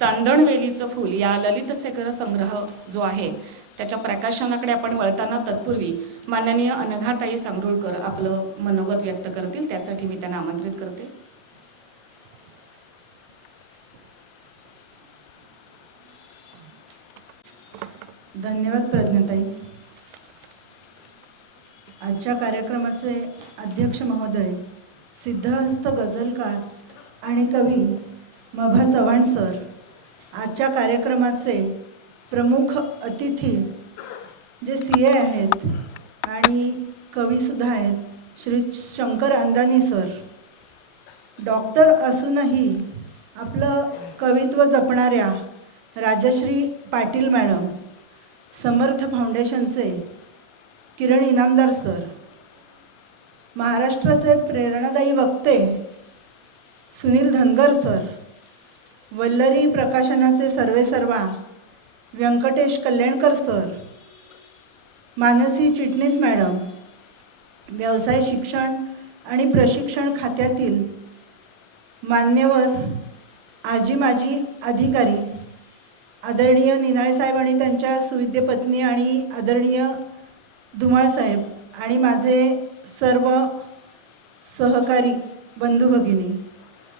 चांदणवेलीचं फूल या ललित सेकर संग्रह जो आहे त्याच्या प्रकाशनाकडे आपण वळताना तत्पूर्वी माननीय अनघाताई सांगरुळकर आपलं मनोगत व्यक्त करतील, त्यासाठी मी त्यांना आमंत्रित करते. धन्यवाद प्रज्ञाताई. आजच्या कार्यक्रमाचे अध्यक्ष महोदय, सिद्धहस्त गझलकार आणि कवी मभा चव्हाण सर, आजच्या कार्यक्रमाचे प्रमुख अतिथी जे CA आहेत आणि कवीसुद्धा आहेत, श्री शंकर अंदानी सर, डॉक्टर असूनही आपलं कवित्व जपणाऱ्या राजश्री पाटील मॅडम, समर्थ फाउंडेशनचे किरण इनामदार सर, महाराष्ट्राचे प्रेरणादायी वक्ते सुनील धनगर सर, वल्लरी प्रकाशनाचे सर्वेसर्वा व्यंकटेश कल्याणकर सर, मानसी चिटणीस मॅडम, व्यवसाय शिक्षण आणि प्रशिक्षण खात्यातील मान्यवर आजी माजी अधिकारी आदरणीय निनाळे साहेब आणि त्यांच्या सुविद्य पत्नी आणि आदरणीय धुमाळ साहेब आणि माझे सर्व सहकारी बंधू भगिनी,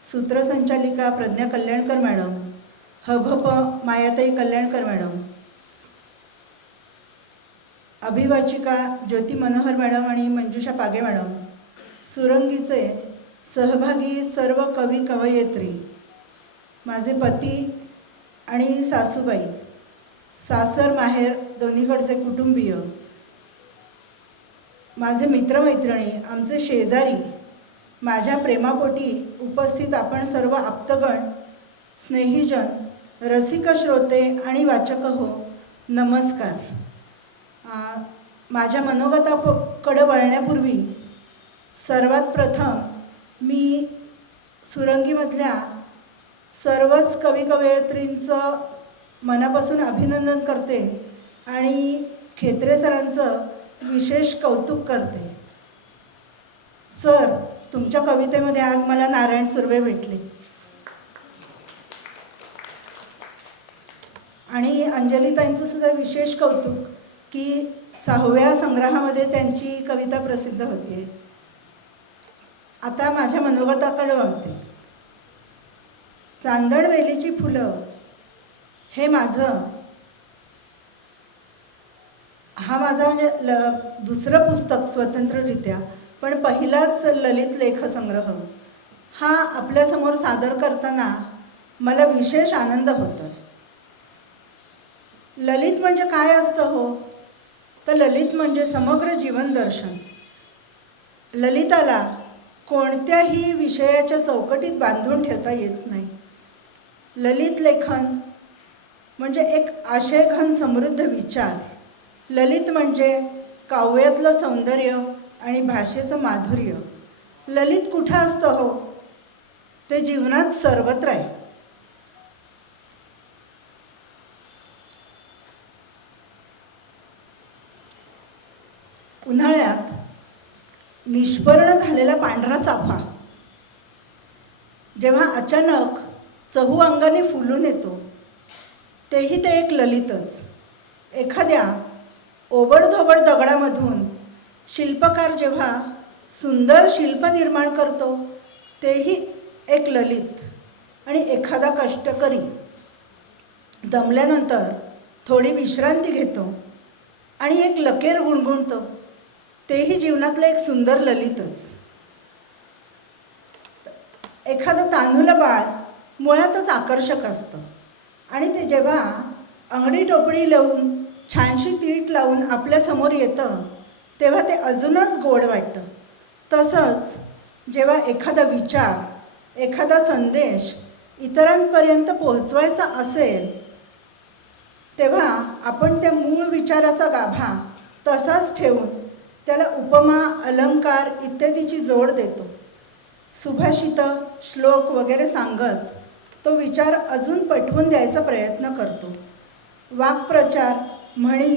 सूत्रसंचालिका प्रज्ञा कल्याणकर मॅडम, हभप मायाताई कल्याणकर मॅडम, अभिवाचिका ज्योती मनोहर मॅडम आणि मंजुषा पागे मॅडम, सुरंगीचे सहभागी सर्व कवी कवयित्री, माझे पती आणि सासूबाई, सासर माहेर दोन्हीकडचे कुटुंबीय, माझे मित्रमैत्रिणी, आमचे शेजारी, माझ्या प्रेमापोटी उपस्थित आपण सर्व आप्तगण, स्नेहीजन, रसिक श्रोते आणि वाचक हो, नमस्कार. माझ्या मनोगताकडे वळण्यापूर्वी सर्वात प्रथम मी सुरंगीमधल्या सर्वच कवी कवयित्रींचं मनापासून अभिनंदन करते आणि खेत्रे सरांचं विशेष कौतुक करते. सर, तुमच्या कवितेमध्ये आज मला नारायण सुर्वे भेटले आणि अंजलीताईंचं सुद्धा विशेष कौतुक की 6व्या संग्रहामध्ये त्यांची कविता प्रसिद्ध होते. आता माझ्या मनोगताकडे वळते. चांदणवेलीची फुलं हे माझं म्हणजे दुसरं पुस्तक स्वतंत्ररित्या, पण पहिलाच ललित लेखसंग्रह हा आपल्यासमोर सादर करताना मला विशेष आनंद होतो. ललित म्हणजे काय असतं हो? तर ललित म्हणजे समग्र जीवन दर्शन. ललिताला कोणत्याही विषयाच्या चौकटीत बांधून ठेवता येत नाही. ललित लेखन म्हणजे एक आशयघन समृद्ध विचार. ललित म्हणजे काव्यातलं सौंदर्य आणि भाषेचं माधुर्य. ललित कुठं असतं हो? ते जीवनात सर्वत्र आहे. उन्हाळ्यात निष्पर्ण झालेला पांढरा चाफा जेव्हा अचानक चहू अंगाने फुलून येतो, तेही ते एक ललितच. एखाद्या ओबडधोबड दगडामधून शिल्पकार जेव्हा सुंदर शिल्प निर्माण करतो, तेही एक ललित. आणि एखादा कष्टकरी दमल्यानंतर थोडी विश्रांती घेतो आणि एक लकेर गुणगुणतो, तेही जीवनातलं एक सुंदर ललितच. एखादं तान्हुलं बाळ मुळातच आकर्षक असतं आणि ते जेव्हा अंगडी टोपडी लावून छानशी तीट लावून आपल्यासमोर येतं, तेव्हा ते अजूनच गोड वाटतं. तसंच जेव्हा एखादा विचार, एखादा संदेश इतरांपर्यंत पोहोचवायचा असेल, तेव्हा आपण त्या मूळ विचाराचा गाभा तसाच ठेवून त्याला उपमा, अलंकार इत्यादीची जोड देतो. सुभाषितं, श्लोक वगैरे सांगत तो विचार अजून पटवून द्यायचा प्रयत्न करतो. वाक्प्रचार, म्हणी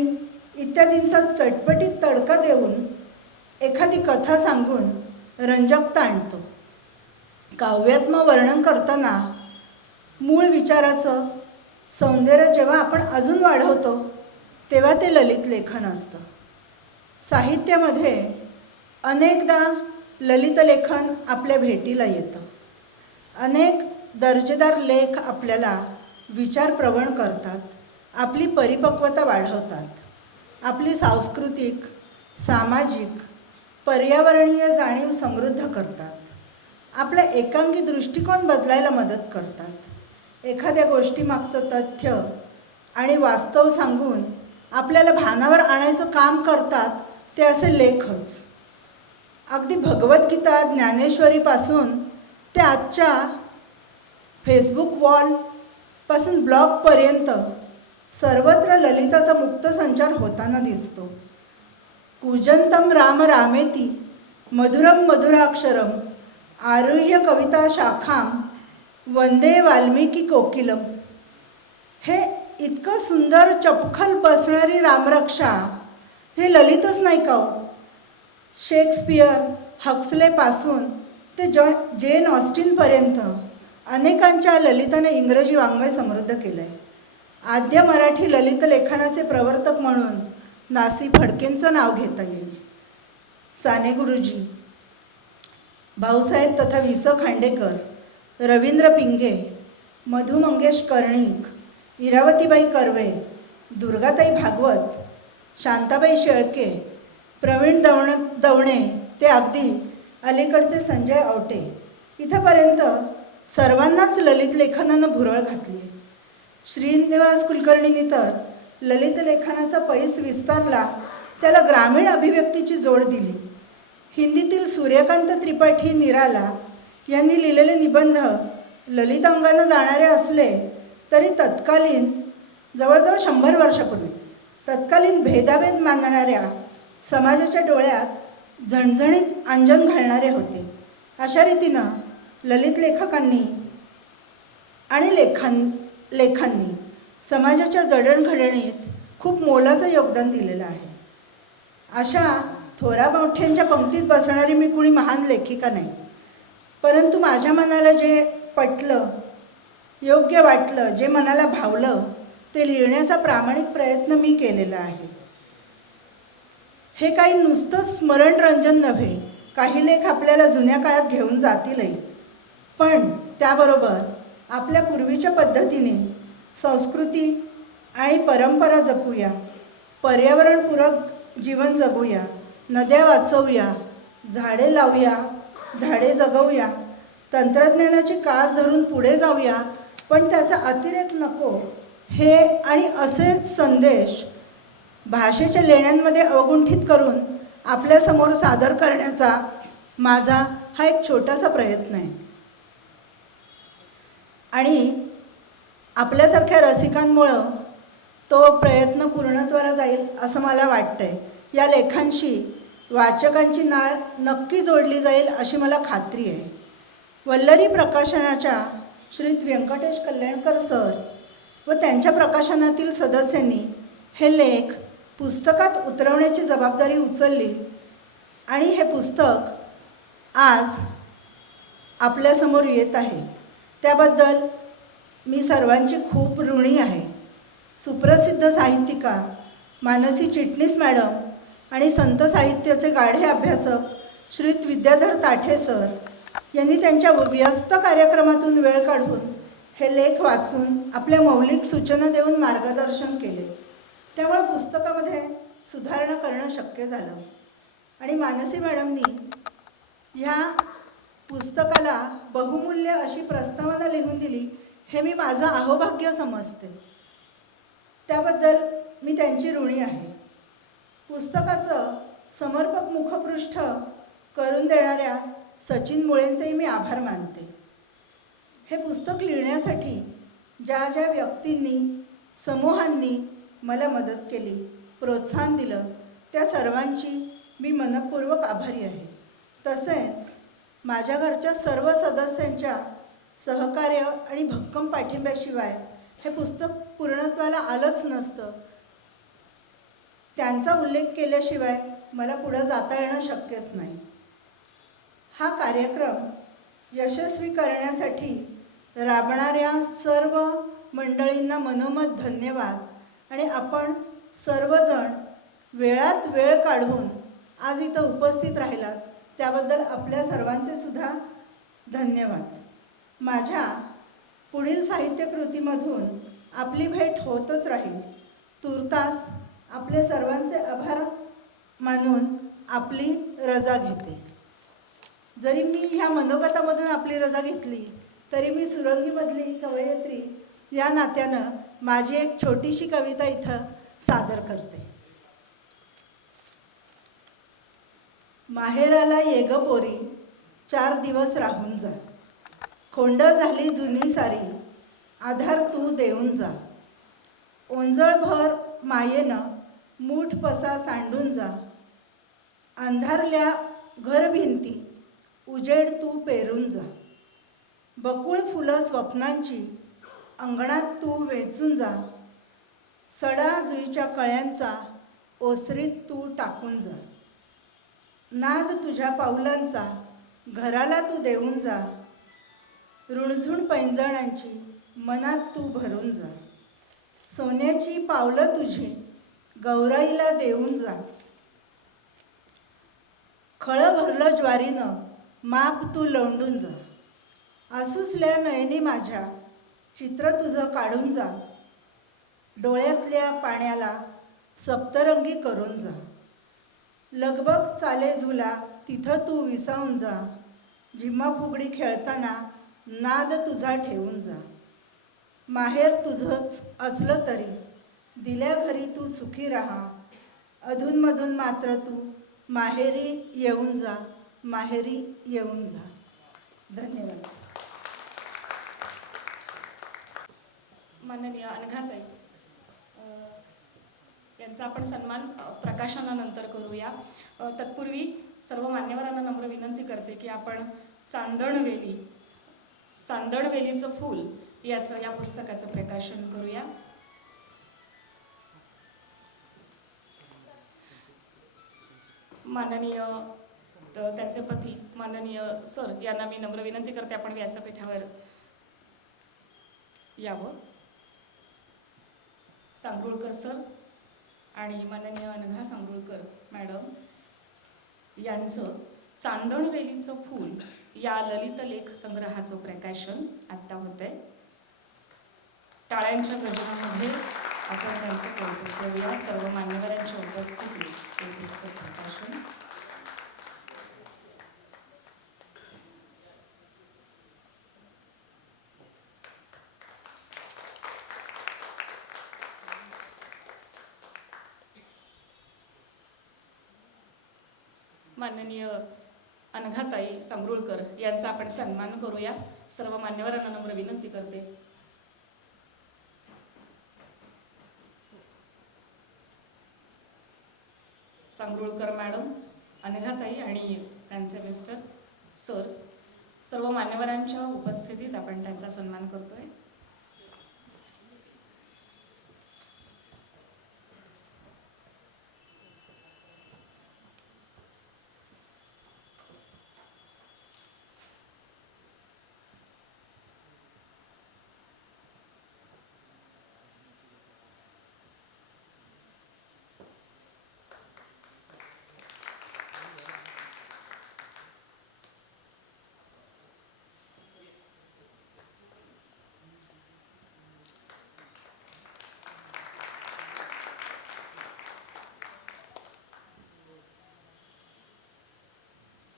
इत्यादींचा चटपटीत तडका देऊन एखादी कथा सांगून रंजकता आणतो. काव्यात्मक वर्णन करताना मूळ विचाराचं सौंदर्य जेव्हा आपण अजून वाढवतो तेव्हा ते ललित लेखन असतं. साहित्यामध्ये अनेकदा ललित लेखन आपल्या भेटीला येतं. अनेक दर्जेदार लेख आपल्याला विचारप्रवण करतात, आपली परिपक्वता वाढवतात, आपली सांस्कृतिक, सामाजिक, पर्यावरणीय जाणीव समृद्ध करतात, आपला एकांगी दृष्टिकोन बदलायला मदत करतात. एखाद्या गोष्टीमागचं तथ्य आणि वास्तव सांगून आपल्याला भानावर आणायचं काम करतात ते असे लेखच. अगदी भगवद्गीता, ज्ञानेश्वरीपासून ते आजच्या फेसबुक वॉलपासून ब्लॉगपर्यंत सर्वत्र ललिताचा मुक्त संचार होताना दिसतो. कूजंतम राम रामेती मधुरम मधुराक्षरम आरुह्य कविता शाखाम वंदे वाल्मिकी कोकिलम. हे इतकं सुंदर चपखल बसणारी रामरक्षा हे ललितच नाही का हो? शेक्सपियर, हक्सलेपासून ते जेन ऑस्टिनपर्यंत अनेकांच्या ललिताने इंग्रजी वाङ्मय समृद्ध केलं आहे. आद्य मराठी ललित लेखनाचे प्रवर्तक म्हणून नासी फडकेंचं नाव घेता येईल. साने गुरुजी, भाऊसाहेब तथा वि. स. खांडेकर, रवींद्र पिंगे, मधु मंगेश कर्णिक, इरावतीबाई कर्वे, दुर्गाताई भागवत, शांताबाई शेळके, प्रवीण दवणे ते अगदी अलीकडचे संजय आवटे इथंपर्यंत सर्वांनाच ललित लेखनानं भुरळ घातली. श्रीनिवास कुलकर्णींनी तर ललित लेखनाचा पैस विस्तारला, त्याला ग्रामीण अभिव्यक्तीची जोड दिली. हिंदीतील सूर्यकांत त्रिपाठी निराला यांनी लिहिलेले निबंध ललित अंगानं जाणारे असले तरी तत्कालीन जवळजवळ 100 वर्षापूर्वी तत्कालीन भेदाभेद मानणाऱ्या समाजाच्या डोळ्यात झणझणीत अंजन घालणारे होते. अशा रीतीनं ललित लेखकांनी आणि लेखांनी समाजाच्या जडणघडणीत खूप मोलाचं योगदान दिलेलं आहे. अशा थोरामोठ्यांच्या पंक्तीत बसणारी मी कुणी महान लेखिका नाही, परंतु माझ्या मनाला जे पटलं, योग्य वाटलं, जे मनाला भावलं ते लिहिण्याचा प्रामाणिक प्रयत्न मी केलेला आहे. हे काही नुसतं स्मरणरंजन नव्हे. काही लेख आपल्याला जुन्या काळात घेऊन जातीलही, पण त्याबरोबर आपल्या पूर्वीच्या पद्धतीने संस्कृती आणि परंपरा जपूया, पर्यावरणपूरक जीवन जगूया, नद्या वाचवूया, झाडे लावूया, झाडे जगवूया, तंत्रज्ञानाची कास धरून पुढे जाऊया, पण त्याचा अतिरेक नको, हे आणि असेच संदेश भाषेच्या लेण्यांमध्ये अवगुंठित करून आपल्यासमोर सादर करण्याचा माझा हा एक छोटासा प्रयत्न आहे. आणि आपल्यासारख्या रसिकांमुळं तो प्रयत्न पूर्णत्वाला जाईल असं मला वाटतंय. या लेखांशी वाचकांची नाळ नक्की जोडली जाईल अशी मला खात्री आहे. वल्लरी प्रकाशनाच्या श्रीत व्यंकटेश कल्याणकर सर व त्यांच्या प्रकाशनातील सदस्यांनी हे लेख पुस्तकात उतरवण्याची जबाबदारी उचलली आणि हे पुस्तक आज आपल्यासमोर येत आहे. त्याबद्दल मी सर्वांची खूप ऋणी आहे. सुप्रसिद्ध साहित्यिका मानसी चिटणीस मॅडम आणि संत साहित्याचे गाढे अभ्यासक श्रीत विद्याधर ताठे सर यांनी त्यांच्या व्यस्त कार्यक्रमातून वेळ काढून हे लेख वाचून आपल्या मौलिक सूचना देऊन मार्गदर्शन केले. त्यामुळे पुस्तकामध्ये सुधारणा करणं शक्य झालं आणि मानसी मॅडमनी ह्या पुस्तकाला बहुमूल्य अशी प्रस्तावना लिहून दिली. हे मी माझं अहोभाग्य समजते. त्याबद्दल मी त्यांची ऋणी आहे. पुस्तकाचं समर्पक मुखपृष्ठ करून देणाऱ्या सचिन मुळेंचेही मी आभार मानते. हे पुस्तक लिहिण्यासाठी ज्या ज्या व्यक्तींनी, समूहांनी मला मदत केली, प्रोत्साहन दिलं, त्या सर्वांची मी मनपूर्वक आभारी आहे. तसेच माझ्या घरच्या सर्व सदस्यांच्या सहकार्य आणि भक्कम पाठिंब्याशिवाय हे पुस्तक पूर्णत्वाला आलंच नसतं. त्यांचा उल्लेख केल्याशिवाय मला पुढं जाता येणं शक्यच नाही. हा कार्यक्रम यशस्वी करण्यासाठी राबणाऱ्या सर्व मंडळींना मनोमत धन्यवाद आणि आपण सर्वजण वेळात वेळ काढून आज इथं उपस्थित राहिलात त्याबद्दल आपल्या सर्वांचे सुद्धा धन्यवाद. माझ्या पुढील साहित्यकृतीमधून आपली भेट होतच राहील. तूर्तास आपले सर्वांचे आभार मानून आपली रजा घेते. जरी मी ह्या मनोगतामधून आपली रजा घेतली तरी मी सुरंगीमधली कवयित्री या नात्यानं माझी एक छोटीशी कविता इथं सादर करते. माहेराला ये ग पोरी 4 दिवस राहून जा, खोंड झाली जुनी सारी आधार तू देऊन जा, ओंजळभर मायेनं मूठ पसा सांडून जा, अंधारल्या घर भिंती उजेड तू पेरून जा, बकुळ फुलं स्वप्नांची अंगणात तू वेचून जा, सडा जुईच्या कळ्यांचा ओसरीत तू टाकून जा, नाद तुझ्या पावलांचा घराला तू देऊन जा, रुणझुण पैंजणांची मनात तू भरून जा, सोन्याची पावलं तुझी गौराईला देऊन जा, खळं भरलं ज्वारीनं माप तू लोंडून जा, आसुसल्या नयनी माझ्या चित्र तुझं काढून जा, डोळ्यातल्या पाण्याला सप्तरंगी करून जा, लगबग चाले झुला तिथं तू विसावून जा, झिम्मा फुगडी खेळताना नाद तुझा ठेवून जा, माहेर तुझंच असलं तरी दिल्या घरी तू सुखी राहा, अधूनमधून मात्र तू माहेरी येऊन जा, माहेरी येऊन जा. धन्यवाद. माननीय अनघाताई यांचा आपण सन्मान प्रकाशनानंतर करूया. तत्पूर्वी सर्व मान्यवरांना नम्र विनंती करते की आपण चांदणवेलीचं फूल या पुस्तकाचं प्रकाशन करूया. माननीय त्यांचे पती माननीय सर यांना मी नम्र विनंती करते आपण व्यासपीठावर यावं. सांगरुळकर सर आणि माननीय अनघा सांगरुळकर मॅडम यांचं चांदणवेलीचं फूल या ललित लेख संग्रहाचं प्रकाशन आत्ता होतंय. टाळ्यांच्या गजरामध्ये आपण त्यांचं कौतुक करूया. सर्व मान्यवरांच्या उपस्थितीत हे पुस्तक प्रकाशन. माननीय अनघाताई सांगरुळकर यांचा आपण सन्मान करूया. सर्व मान्यवरांना नम्र विनंती करते. सांगरुळकर मॅडम, अनघाताई आणि त्यांचे मिस्टर सर, सर्व मान्यवरांच्या उपस्थितीत आपण त्यांचा सन्मान करतोय.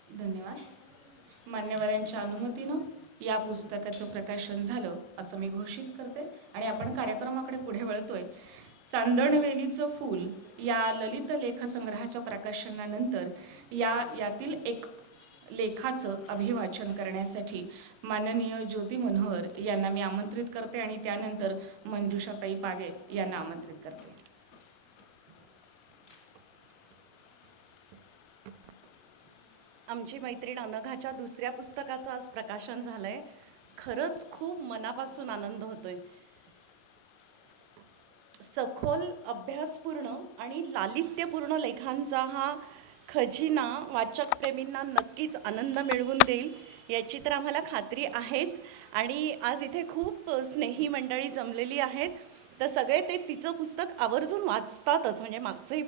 धन्यवाद. मान्यवरांच्या अनुमतीनं या पुस्तकाचं प्रकाशन झालं असं मी घोषित करते आणि आपण कार्यक्रमाकडे पुढे वळतोय. चांदणवेलीचं फूल या ललित लेखसंग्रहाच्या प्रकाशनानंतर यातील एक लेखाचं अभिवाचन करण्यासाठी माननीय ज्योती मनोहर यांना मी आमंत्रित करते आणि त्यानंतर मंजुषाताई पागे यांना आमंत्रित करते. आमची मैत्रीण अनघाच्या दुसऱ्या पुस्तकाचं आज प्रकाशन झालंय. खरंच खूप मनापासून आनंद होतोय. सखोल अभ्यासपूर्ण आणि लालित्यपूर्ण लेखांचा हा खजिना वाचकप्रेमींना नक्कीच आनंद मिळवून देईल याची तर आम्हाला खात्री आहेच. आणि आज इथे खूप स्नेही मंडळी जमलेली आहेत, तर सगळे ते तिचं पुस्तक आवर्जून वाचतातच. म्हणजे मागचंही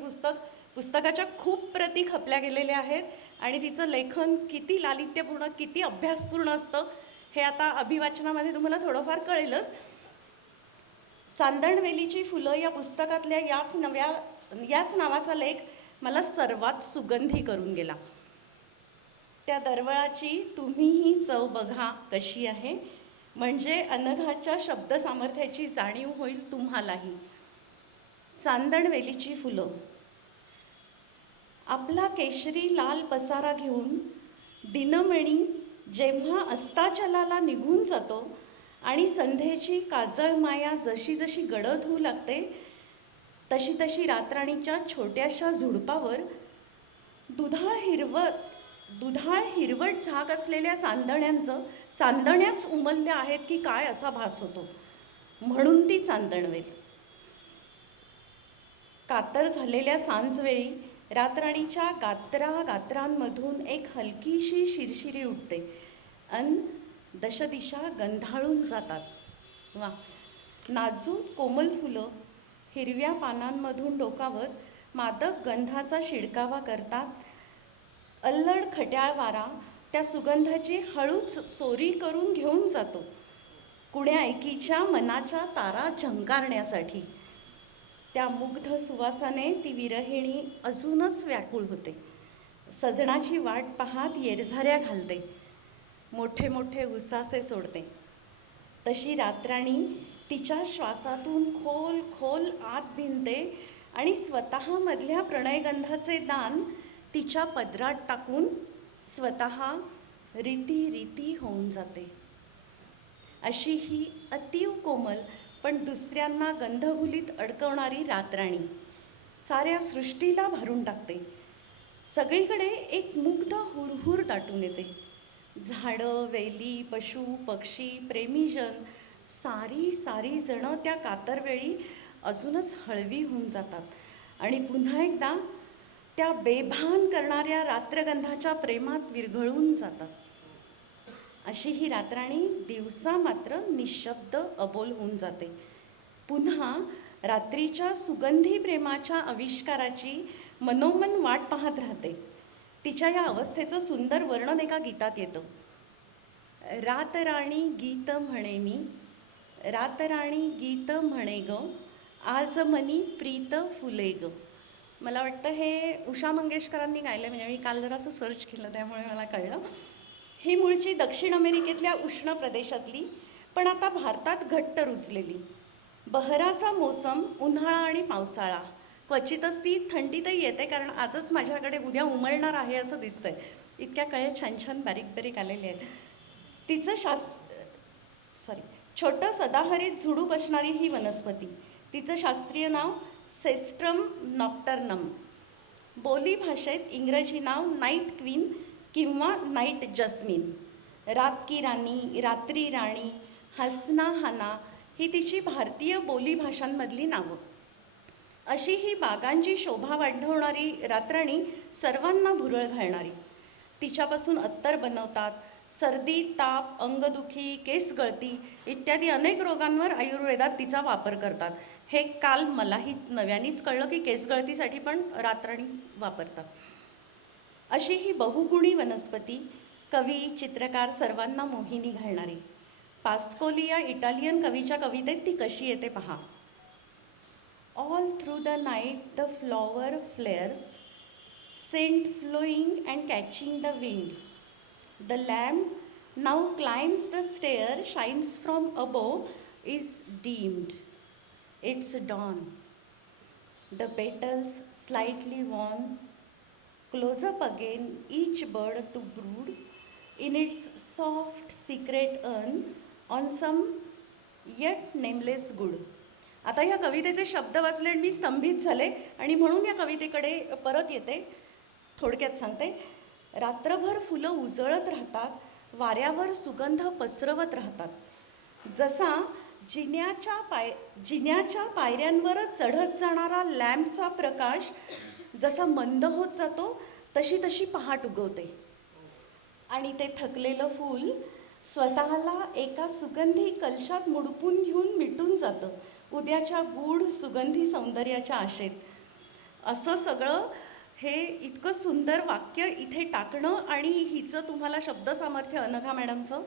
पुस्तकाच्या खूप प्रती खपल्या गेलेल्या आहेत आणि तिचं लेखन किती लालित्यपूर्ण, किती अभ्यासपूर्ण असतं हे आता अभिवाचनामध्ये तुम्हाला थोडंफार कळेलच. चांदणवेलीची फुलं या पुस्तकातल्या याच नावाचा लेख मला सर्वात सुगंधी करून गेला. त्या दरवळाची तुम्हीही चव बघा कशी आहे, म्हणजे अनघाच्या शब्दसामर्थ्याची जाणीव होईल तुम्हालाही. चांदणवेलीची फुलं. आपला केशरी लाल पसारा घेऊन दिनमणी जेव्हा अस्ताचलाला निघून जातो आणि संध्येची काजळ माया जशी जशी गडद होऊ लागते, तशी तशी रातराणीच्या छोट्याशा झुडपावर दुधाळ हिरवट झाक असलेल्या चांदण्याच उमलल्या आहेत की काय असा भास होतो. म्हणून ती चांदणवेल. कातर झालेल्या सांजवेळी रातराणीच्या गात्रांमधून एक हलकीशी शिरशिरी उठते अन दशदिशा गंधाळून जातात. वा. नाजूक कोमल फुलं हिरव्या पानांमधून डोकावत मादक गंधाचा शिडकावा करतात. अल्लड खट्याळ वारा त्या सुगंधाची हळूच चोरी करून घेऊन जातो, कुण्या ऐकीच्या मनाच्या तारा झंकारण्यासाठी. त्या मुग्ध सुवासाने ती विरहिणी अजूनच व्याकुळ होते. सजनाची वाट पाहत येरझाऱ्या घालते, मोठे मोठे उसासे सोडते. तशी रातराणी तिच्या श्वासातून खोल खोल आत भिनते आणि स्वतःमधल्या प्रणयगंधाचे दान तिच्या पदरात टाकून स्वतः रीती होऊन जाते. अशी ही अतीव कोमल पण दुसऱ्यांना गंधभुलीत अडकवणारी रातराणी साऱ्या सृष्टीला भरून टाकते. सगळीकडे एक मुग्ध हुरहुर दाटून येते. झाडं, वेली, पशु, पक्षी, प्रेमीजन सारी जणं त्या कातरवेळी अजूनच हळवी होऊन जातात आणि पुन्हा एकदा त्या बेभान करणाऱ्या रात्रगंधाच्या प्रेमात विरघळून जातात. अशी ही रातराणी दिवसा मात्र निशब्द अबोल होऊन जाते. पुन्हा रात्रीच्या सुगंधी प्रेमाच्या आविष्काराची मनोमन वाट पाहत राहते. तिच्या या अवस्थेचं सुंदर वर्णन एका गीतात येतं. रातराणी गीत म्हणे मी, रातराणी गीत म्हणे ग, आज मनी प्रीत फुले ग. मला वाटतं हे उषा मंगेशकरांनी गायलं, म्हणजे मी काल जरा असं सर्च केलं त्यामुळे मला कळलं. ही मूळची दक्षिण अमेरिकेतल्या उष्ण प्रदेशातली पण आता भारतात घट्ट रुजलेली. बहराचा मोसम उन्हाळा आणि पावसाळा, क्वचितच ती थंडीतही येते, कारण आजच माझ्याकडे उद्या उमलणार आहे असं दिसतंय. इतक्या कळ्या छान बारीक आलेल्या आहेत. तिचं छोटं सदाहरित झुडूप असणारी ही वनस्पती. तिचं शास्त्रीय नाव सेस्ट्रम नॉक्टर्नम. बोलीभाषेत इंग्रजी नाव नाईट क्वीन किंवा नाईट जस्मिन. रात की राणी, रात्री राणी, हसना हाना ही तिची भारतीय बोलीभाषांमधली नावं. अशी ही बागांची शोभा वाढवणारी रातराणी सर्वांना भुरळ घालणारी. तिच्यापासून अत्तर बनवतात. सर्दी, ताप, अंगदुखी, केस गळती इत्यादी अनेक रोगांवर आयुर्वेदात तिचा वापर करतात. हे काल मलाही नव्यानेच कळलं की केस गळतीसाठी पण रातराणी वापरतात. अशी ही बहुगुणी वनस्पती, कवी, चित्रकार सर्वांना मोहिनी घालणारी. पास्कोली या इटालियन कवीच्या कवितेत ती कशी येते पहा. All through the night the flower flares, scent flowing and catching the wind. The lamp now climbs the stair, shines from above, is deemed. It's dawn. The petals slightly worn, close up again, each bird to brood in its soft secret urn on some yet nameless good. आता ह्या कवितेचे शब्द वाचले आणि मी स्तंभित झाले आणि म्हणून या कवितेकडे परत येते. थोडक्यात सांगते. रात्रभर फुलं उजळत राहतात, वाऱ्यावर सुगंध पसरवत राहतात. जसा जिन्याच्या पायऱ्यांवर चढत जाणारा लॅम्पचा प्रकाश जसा मंद होत जातो, तशी पहाट उगवते. आणि ते थकलेलं फूल स्वतःला एका सुगंधी कलशात मुडपून घेऊन मिटून जातं उद्याच्या गूढ सुगंधी सौंदर्याच्या आशेत. असं सगळं हे इतकं सुंदर वाक्य इथे टाकणं आणि हिचं तुम्हाला शब्दसामर्थ्य अनघा मॅडमचं,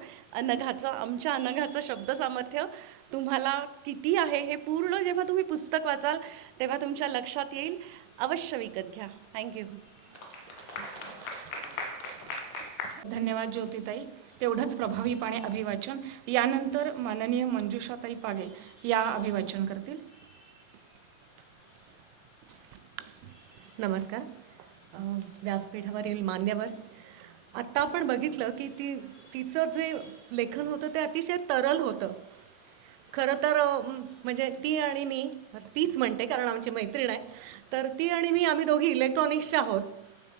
आमच्या अनघाचं शब्दसामर्थ्य तुम्हाला किती आहे हे पूर्ण जेव्हा तुम्ही पुस्तक वाचाल तेव्हा तुमच्या लक्षात येईल. अवश्य विकत घ्या. थँक्यू. धन्यवाद ज्योतिताई. तेवढंच प्रभावीपणे अभिवाचन. यानंतर माननीय मंजुषाताई पागे या अभिवाचन करतील. नमस्कार. व्यासपीठावरील मान्यवर, आत्ता आपण बघितलं की तिचं जे लेखन होतं ते अतिशय तरल होतं. खरं तर म्हणजे ती आणि मी, तीच म्हणते कारण आमची मैत्रीण आहे, तर ती आणि मी आम्ही दोघी इलेक्ट्रॉनिक्सच्या आहोत.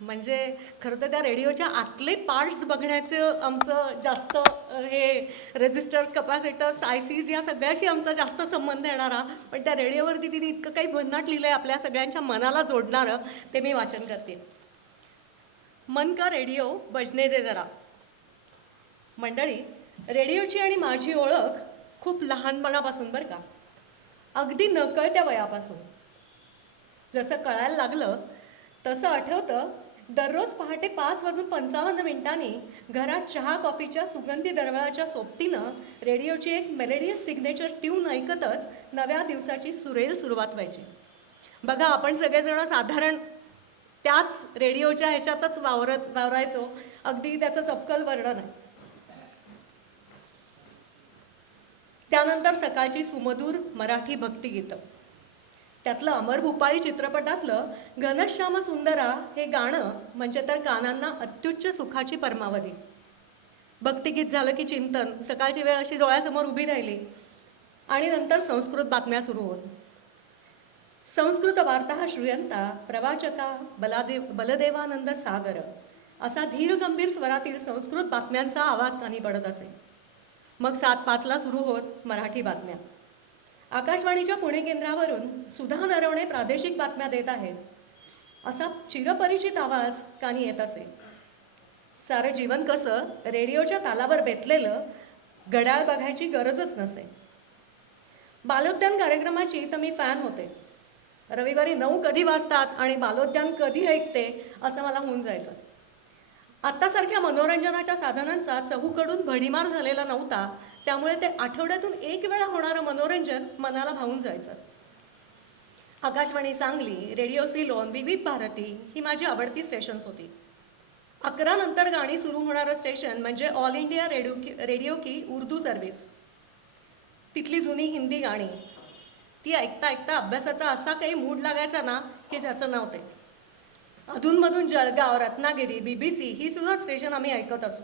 म्हणजे खरं तर त्या रेडिओच्या आतले पार्ट्स बघण्याचं आमचं जास्त हे रेजिस्टर्स, कपॅसिटर्स, आयसीज या सगळ्याशी आमचा जास्त संबंध येणारा. पण त्या रेडिओवरती तिने इतकं काही भन्नाट लिहिलं आहे आपल्या सगळ्यांच्या मनाला जोडणारं, ते मी वाचन करते. मन का रेडिओ बजने दे जरा. मंडळी, रेडिओची आणि माझी ओळख खूप लहानपणापासून बरं का, अगदी नकळत्या वयापासून. जसं कळायला लागलं तसं आठवतं, दररोज पहाटे 5:55 घरात चहा कॉफीच्या सुगंधी दरवळाच्या सोबतीनं रेडिओची एक मेलेडियस सिग्नेचर ट्यून ऐकतच नव्या दिवसाची सुरेल सुरुवात व्हायची. बघा, आपण सगळेजण साधारण त्याच रेडिओच्या ह्याच्यातच वावरायचो. अगदी त्याचं चपकल वर्णन आहे. त्यानंतर सकाळची सुमधूर मराठी भक्तिगीतं. त्यातलं अमर भूपाळी चित्रपटातलं घनश्याम सुंदरा हे गाणं म्हणजे तर कानांना अत्युच्च सुखाची परमावधी. भक्तिगीत झालं की चिंतन, सकाळची वेळ अशी डोळ्यासमोर उभी राहिली आणि नंतर संस्कृत बातम्या सुरू होत. संस्कृत वार्ता श्रूयंता प्रवाचका बलदेवानंद सागर असा धीर गंभीर स्वरातील संस्कृत बातम्यांचा आवाज कानी पडत असे. मग 7:05 सुरू होत मराठी बातम्या. आकाशवाणीच्या पुणे केंद्रावरून सुधा नरवणे प्रादेशिक बातम्या देत आहेत असा चिरपरिचित आवाज कानी येत असे. सारं जीवन कसं रेडिओच्या तालावर बेतलेलं, घड्याळ बघायची गरजच नसे. बालोद्यान कार्यक्रमाची तर मी फॅन होते. रविवारी 9 कधी वाजतात आणि बालोद्यान कधी ऐकते असं मला होऊन जायचं. आत्तासारख्या मनोरंजनाच्या साधनांचा चहूकडून भडीमार झालेला नव्हता, त्यामुळे ते आठवड्यातून एक वेळा होणारं मनोरंजन मनाला भावून जायचं. आकाशवाणी सांगली, रेडिओ सिलोन, विविध भारती ही माझी आवडती स्टेशन्स होती. 11 नंतर गाणी सुरू होणारं स्टेशन म्हणजे ऑल इंडिया रेडिओ की उर्दू सर्व्हिस. तिथली जुनी हिंदी गाणी ती ऐकता ऐकता अभ्यासाचा असा काही मूड लागायचा ना की ज्याचं नाव ते. अधूनमधून जळगाव, रत्नागिरी, BBC ही सुद्धा स्टेशन आम्ही ऐकत असू.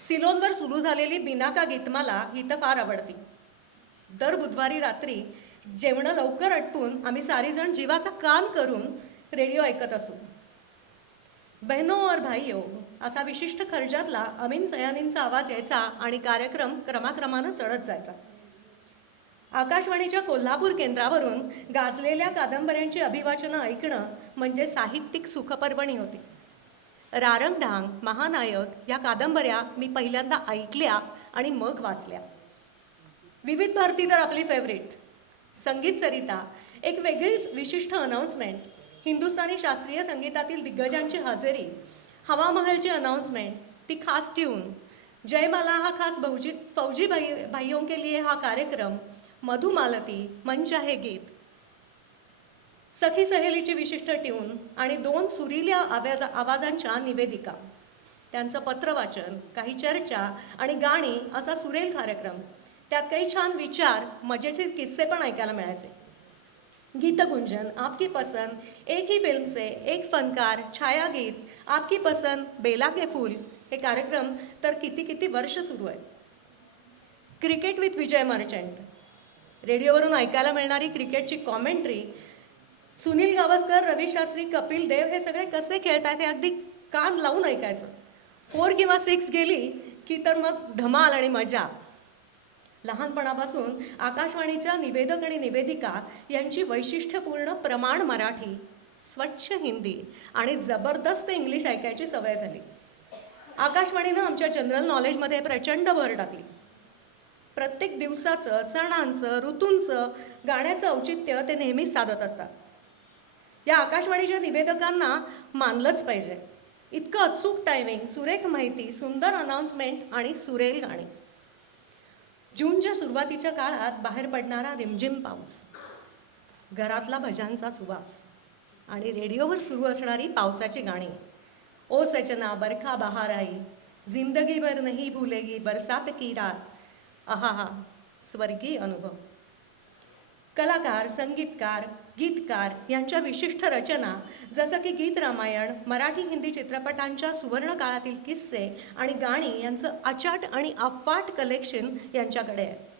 सिलोनवर सुरू झालेली बिनाका गीतमाला ही तर फार आवडती. दर बुधवारी रात्री जेवणं लवकर आटपून आम्ही सारीजण जीवाचा कान करून रेडिओ ऐकत असू. बहनो और भाईयो असा विशिष्ट खर्जातला अमीन सयानींचा आवाज यायचा आणि कार्यक्रम क्रमाक्रमानं चढत जायचा. आकाशवाणीच्या कोल्हापूर केंद्रावरून गाजलेल्या कादंबऱ्यांची अभिवाचनं ऐकणं म्हणजे साहित्यिक सुखपर्वणी होती. रारंगढांग, महानायक या कादंबऱ्या मी पहिल्यांदा ऐकल्या आणि मग वाचल्या. विविध भारती तर आपली फेवरेट. संगीत सरिता एक वेगळीच विशिष्ट अनाऊन्समेंट. हिंदुस्थानी शास्त्रीय संगीतातील दिग्गजांची हजेरी, हवा महलची अनाउन्समेंट, ती खास ट्यून, जयमाला हा खास फौजी भाइयों के लिए हा कार्यक्रम, मधुमालती, मन चाहे गीत, सखी सहेलीची विशिष्ट ट्यून आणि 2 सुरील्या आवाजांच्या निवेदिका, त्यांचं पत्रवाचन, काही चर्चा आणि गाणी असा सुरेल कार्यक्रम. त्यात काही छान विचार, मजेशीर किस्से पण ऐकायला मिळायचे. गीतगुंजन, आपकी पसंद, एक ही फिल्म से एक फनकार, छायागीत, आपकी पसंद, बेला के फूल हे कार्यक्रम तर किती किती वर्ष सुरू आहेत. क्रिकेट विथ विजय मर्चंट, रेडिओवरून ऐकायला मिळणारी क्रिकेटची कॉमेंट्री, सुनील गावस्कर, रवी शास्त्री, कपिल देव हे सगळे कसे खेळतात हे अगदी कान लावून ऐकायचं. 4 किंवा 6 गेली की तर मग धमाल आणि मजा. लहानपणापासून आकाशवाणीच्या निवेदक आणि निवेदिका यांची वैशिष्ट्यपूर्ण प्रमाण मराठी, स्वच्छ हिंदी आणि जबरदस्त इंग्लिश ऐकायची सवय झाली. आकाशवाणीनं आमच्या जनरल नॉलेजमध्ये प्रचंड भर टाकली. प्रत्येक दिवसाचं, सणांचं, ऋतूंचं, गाण्याचं औचित्य ते नेहमीच साधत असतात. या आकाशवाणीच्या निवेदकांना मानलंच पाहिजे. इतकं अचूक टायमिंग, सुरेख माहिती, सुंदर अनाउन्समेंट आणि सुरेल गाणी. जूनच्या सुरुवातीच्या काळात बाहेर पडणारा रिमझिम पाऊस, घरातला भज्यांचा सुवास आणि रेडिओवर सुरू असणारी पावसाची गाणी. ओ सजना बरखा बहार आई, जिंदगी भर नहीं भूलेगी बरसात की रात, आहा स्वर्गीय अनुभव. कलाकार, संगीतकार, गीतकार यांच्या विशिष्ट रचना, जसं की गीत रामायण, मराठी हिंदी चित्रपटांच्या सुवर्ण काळातील किस्से आणि गाणी यांचं अचाट आणि अफाट कलेक्शन यांच्याकडे आहे.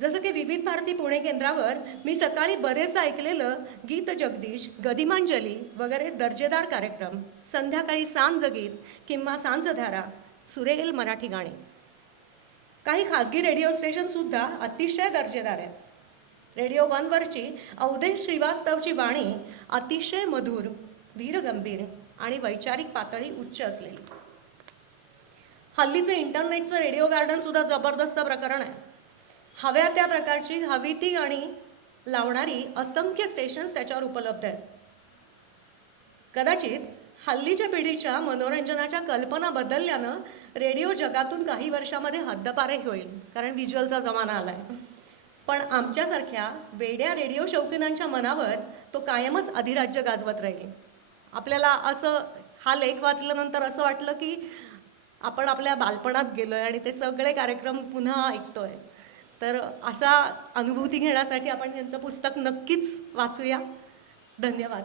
जसं की विविध भारती पुणे केंद्रावर मी सकाळी बरेच ऐकलेलं गीत जगदीश, गदिमांजली वगैरे दर्जेदार कार्यक्रम, संध्याकाळी सांजगीत किंवा सांजधारा, सुरेल मराठी गाणी. काही खाजगी रेडिओ स्टेशनसुद्धा अतिशय दर्जेदार आहेत. रेडिओ 1वरची अवधेश श्रीवास्तवची वाणी अतिशय मधुर, धीरगंभीर आणि वैचारिक पातळी उच्च असलेली. हल्लीचं इंटरनेटचं रेडिओ गार्डनसुद्धा जबरदस्त प्रकरण आहे. हव्या त्या प्रकारची हवी ती गाणी लावणारी असंख्य स्टेशन्स त्याच्यावर उपलब्ध आहेत. कदाचित हल्लीच्या पिढीच्या मनोरंजनाच्या कल्पना बदलल्यानं रेडिओ जगातून काही वर्षामध्ये हद्दपारही होईल, कारण व्हिज्युअलचा जमाना आला आहे. पण आमच्यासारख्या वेड्या रेडिओ शौकीनांच्या मनावर तो कायमच अधिराज्य गाजवत राहील. आपल्याला असं हा लेख वाचल्यानंतर असं वाटलं की आपण आपल्या बालपणात गेलो आहे आणि ते सगळे कार्यक्रम पुन्हा ऐकतोय. तर अशा अनुभूती घेण्यासाठी आपण यांचं पुस्तक नक्कीच वाचूया. धन्यवाद.